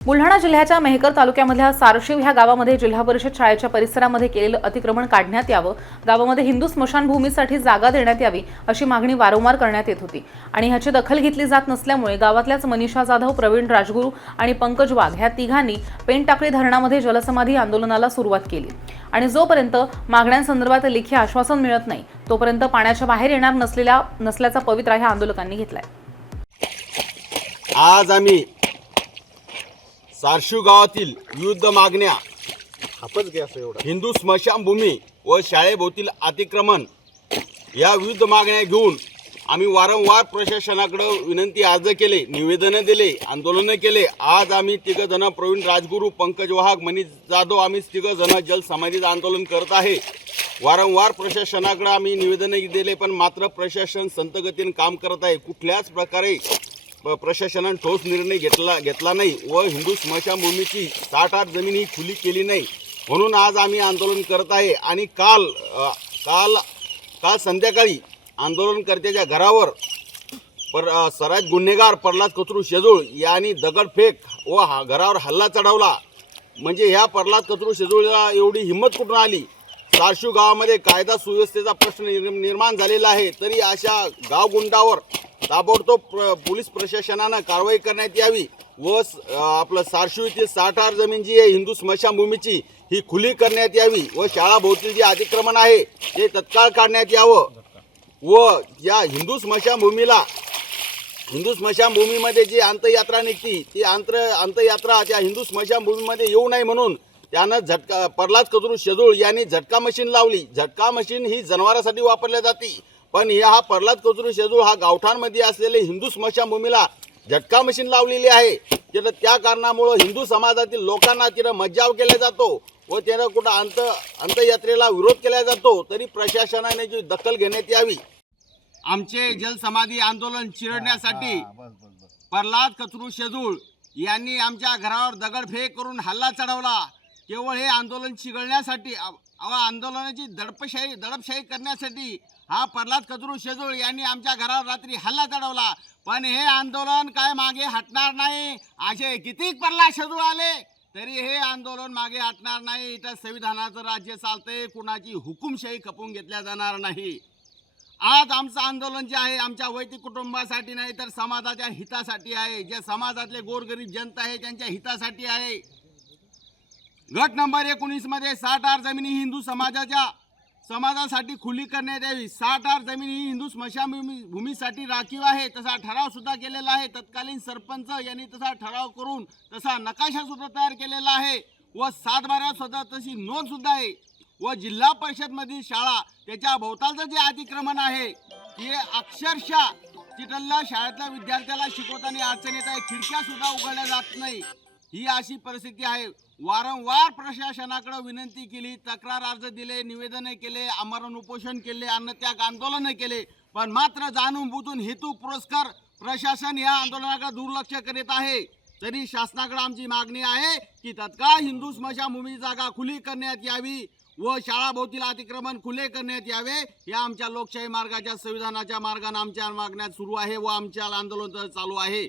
बुलढाणा जिल्ह्याच्या मेहकर तालुक्यामधल्या सारशिव ह्या गावामध्ये जिल्हा परिषद शाळेच्या परिसरामध्ये केलेलं अतिक्रमण काढण्यात यावं, गावामध्ये हिंदू स्मशानभूमीसाठी जागा देण्यात यावी अशी मागणी वारंवार करण्यात येत होती आणि ह्याची दखल घेतली जात नसल्यामुळे गावातल्याच मनीषा जाधव, प्रवीण राजगुरू आणि पंकज वाघ ह्या तिघांनी पेनटाकळी धरणामध्ये जलसमाधी आंदोलनाला सुरुवात केली आणि जोपर्यंत मागण्यांसंदर्भात लेखी आश्वासन मिळत नाही तोपर्यंत पाण्याच्या बाहेर येणार नसल्याचा पवित्रा ह्या आंदोलकांनी घेतलाय। आज आम्ही सारशिव गावातील विविध मागण्या, हिंदू स्मशानभूमी व शाळेभोवतील अतिक्रमण या विविध मागण्या घेऊन आम्ही वारंवार प्रशासनाकडे विनंती अर्ज केले, निवेदन दिले, आंदोलन केले। आज आम्ही तिघ जण प्रवीण राजगुरू, पंकज वाघ, मनीष जाधव आम्ही तिघ जण जल समाधीचं आंदोलन करत आहे। वारंवार प्रशासनाकडे आम्ही निवेदन दिले, पण मात्र प्रशासन संथगतीने काम करत आहे। कुठल्याच प्रकारे प्रशासनाने ठोस निर्णय घेतला नाही व हिंदू स्मशानभूमीची 60 जमीन ही खुली केली नाही, म्हणून आज आम्ही आंदोलन करत आहे। आणि काल संध्याकाळी आंदोलनकर्त्याच्या घरावर सराज गुन्हेगार प्रल्हाद कचरू शेजूळ यांनी दगडफेक व घरावर हल्ला चढवला। म्हणजे ह्या प्रल्हाद कचरू शेजूळला एवढी हिंमत कुठून आली? सारशिव गावामध्ये कायदा सुव्यवस्थेचा प्रश्न निर्माण झालेला आहे, तरी अशा गावगुंडावर ताबडतोब पोलीस प्रशासनानं कारवाई करण्यात यावी व आपलं सारशिव येथील 60 जमीन जी आहे हिंदू स्मशानभूमीची ही खुली करण्यात यावी व शाळाभोवतील जे अतिक्रमण आहे ते तत्काळ काढण्यात यावं व या हिंदू स्मशानभूमीमध्ये जी अंत्ययात्रा निघती ती अंत्ययात्रा त्या हिंदू स्मशानभूमीमध्ये येऊ नये म्हणून त्यानं प्रल्हाद कचरू शेजूळ यांनी झटका मशीन लावली। झटका मशीन ही जनावरांसाठी वापरली जाते, पण हा प्रल्हाद कचरू शेजूळ हा गावठाणमध्ये असलेले हिंदू स्मशानभूमीला झटका मशीन लावलेली आहे। तिथं त्या कारणामुळे हिंदू समाजातील लोकांना तिथं मज्जाव केला जातो व तिथं कुठं अंत्ययात्रेला विरोध केला जातो, तरी प्रशासनाने जी दखल घेण्यात यावी। आमचे जलसमाधी आंदोलन चिरडण्यासाठी प्रल्हाद कचरू शेजूळ यांनी आमच्या घरावर दगडफेक करून हल्ला चढवला। केवळ हे आंदोलन चिघळण्यासाठी आंदोलनाची दडपशाही करण्यासाठी हा प्रल्हाद कचरू शेजूळ यांनी आमच्या घरावर रात्री हल्ला चढवला। पण हे आंदोलन काय मागे हटणार नाही। असे किती प्रल्हाद शेजूळ आले तरी हे आंदोलन मागे हटणार नाही। इथं संविधानाचं राज्य चालतंय, कुणाची हुकुमशाही खपवून घेतल्या जाणार नाही। आज आमचं आंदोलन जे आहे आमच्या वैयक्तिक कुटुंबासाठी नाही तर समाजाच्या हितासाठी आहे। जे समाजातले गोरगरीब जनता आहे त्यांच्या हितासाठी आहे। गट नंबर 19 मध्ये 60 जमिनी हिंदू समाजासाठी खुली करण्यात यावी। 60 जमिनी हिंदू स्मशानभूमीसाठी राखीव आहे, तसा ठराव सुद्धा केलेला आहे। तत्कालीन सरपंच यांनी तसा ठराव करून तसा नकाशा सुद्धा तयार केलेला आहे व 7/12 सुद्धा तशी नोंद सुद्धा आहे व जिल्हा परिषद मधील शाळा त्याच्या भोवतालचं जे अतिक्रमण आहे ते अक्षरशः तिथल्या शाळेतल्या विद्यार्थ्याला शिकवताना अडचण येत आहे, खिडक्या सुद्धा उघडल्या जात नाही। ही अशी परिस्थिती आहे। वारंवार प्रशासनाकडे विनंती केली, तक्रार अर्ज दिले, निवेदन केले, आमरण उपोषण केले, अन्नत्याग आंदोलन केले, पण मात्र जाणून बुजून हेतू पुरस्कार प्रशासन या आंदोलनाकडे दुर्लक्ष करीत आहे। तरी शासनाकडे आमची मागणी आहे की तत्काळ हिंदू स्मशानभूमी जागा खुली करण्यात यावी व शाळाभोवतील अतिक्रमण खुले करण्यात यावे। या आमच्या लोकशाही मार्गाच्या संविधानाच्या मार्गाने आमच्या मागण्या सुरू आहे व आमच्या आंदोलन चालू आहे।